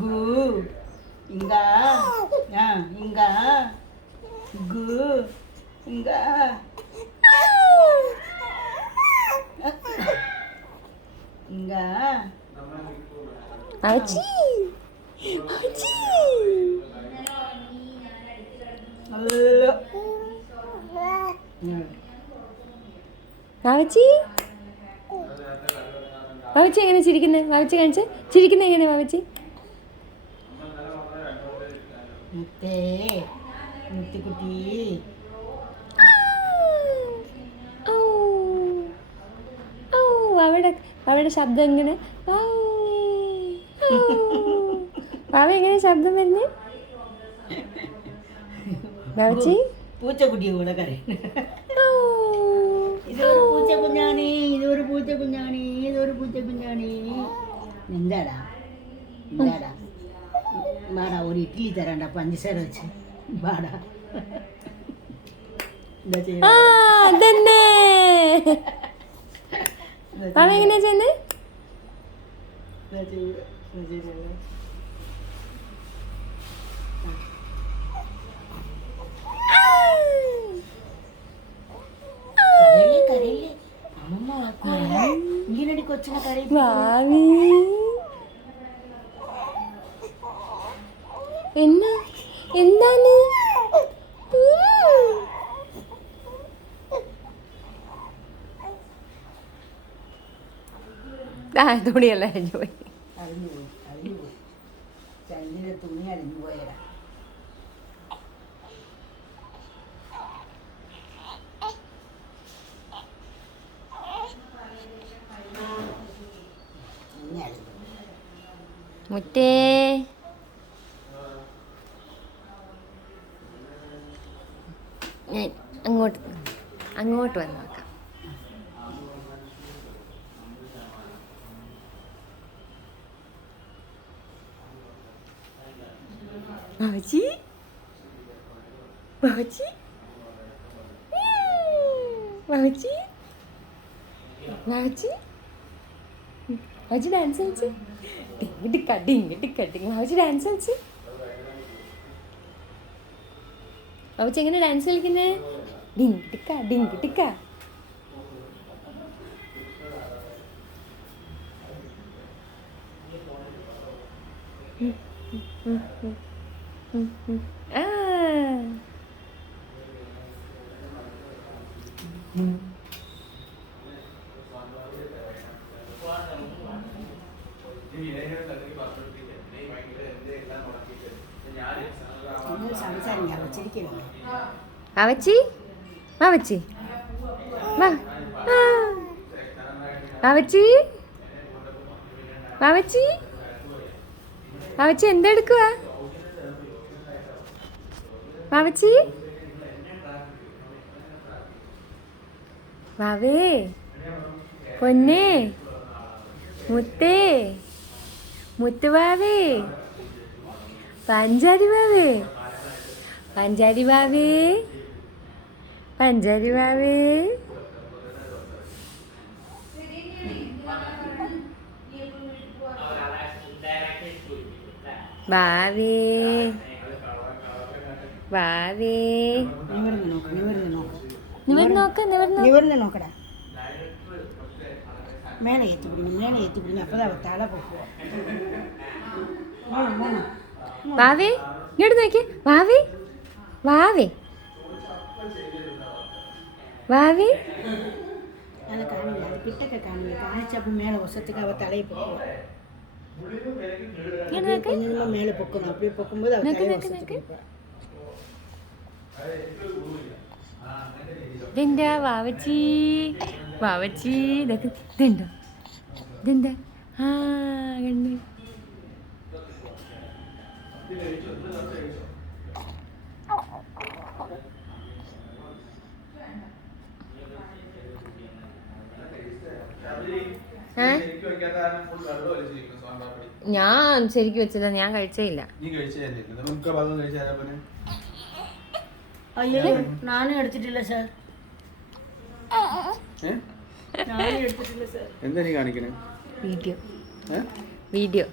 గు ఇంకా ఇంకా గు ఇంకా ఇంకా Auci. Auci. വാവച്ചി വാവച്ചി എങ്ങനെ ചിരിക്കുന്നത്? വാവച്ചി കാണിച്ച് ചിരിക്കുന്നത് എങ്ങനെ വാവച്ചി? മുത്തേ മുത്തുക്കുട്ടി അവയുടെ ശബ്ദം എങ്ങനെ? വാവ എങ്ങനെ ശബ്ദം വരുന്നേ? വാവച്ചി പൂച്ചക്കുട്ടിയെ കൂടെ കരയും. ഇതൊരു പൂച്ചക്കുഞ്ഞാണി, ഇതൊരു പൂച്ചക്കുഞ്ഞാണി, ഇതൊരു പൂച്ചക്കുഞ്ഞാണി. എന്താടാ എന്താടാ വാടാ, ഒരു ഇഡ്ഡലി തരണ്ട പഞ്ചസാര വെച്ച് വാടാ. എന്താ ചെയ്യുക? വാവ എങ്ങനെയാ ചെയ്യുന്നേ? ഇങ്ങനെ കൊച്ചിനെ കരയും. എന്താണ് തുണിയല്ല അരിഞ്ഞു പോയി. ചന്ദ്രന്റെ തുണി അരിഞ്ഞു പോയടാ. മുറ്റേ ഞാൻ അങ്ങോട്ട് വന്ന് നോക്കാം. വാവച്ചി വാവച്ചി വാവച്ചി വാവച്ചി വാവച്ചി ഡാൻസ് കളിച്ച് ടിക്കട്ടിങ് വാവച്ചി ഡാൻസ് കളിച്ച്. വാവച്ചി എങ്ങനെ ഡാൻസ് കളിക്കുന്നേ? ഡിങ് ടിക്ക വാവച്ചി വാവച്ചി വാവച്ചി വാവച്ചി വാവച്ചി എന്തെടുക്കുവാ? വാവച്ചി വാവേ പൊന്നേ മുത്തേ മുത്തുവാവേ പഞ്ചാരി വാവേ പഞ്ചാരി വാവേ പഞ്ചാരി വാവേ വാവേ വാവേ നിവർന്ന് നോക്കടാ. മേലെ എത്തി പിടിഞ്ഞു അപ്പൊ തല പൊക്കുക. വാവേ ഇങ്ങോട്ട് നോക്കിയേ. വാവേ വാവേ വാവേ അത് കാണില്ല, അത് പിട്ടൊക്കെ കാണില്ല. കാണിച്ചപ്പോൾ മേലെ വർഷത്തേക്ക് അവ തലയിൽ പൊക്കുക. മേലെ പൊക്കുന്നു. അപ്പോൾ പൊക്കുമ്പോൾ ഇതെന്താ വാവച്ചി വാവച്ചി ഇതെന്താ ഇതെന്താ? ആ കണ്ണു ഞാൻ ശരിക്കും വെച്ചില്ല, ഞാൻ കഴിച്ചേയില്ല. അയ്യോ ഞാനും എടുത്തിട്ടില്ല സാർ. എന്താ നീ കാണിക്കണേ? Video video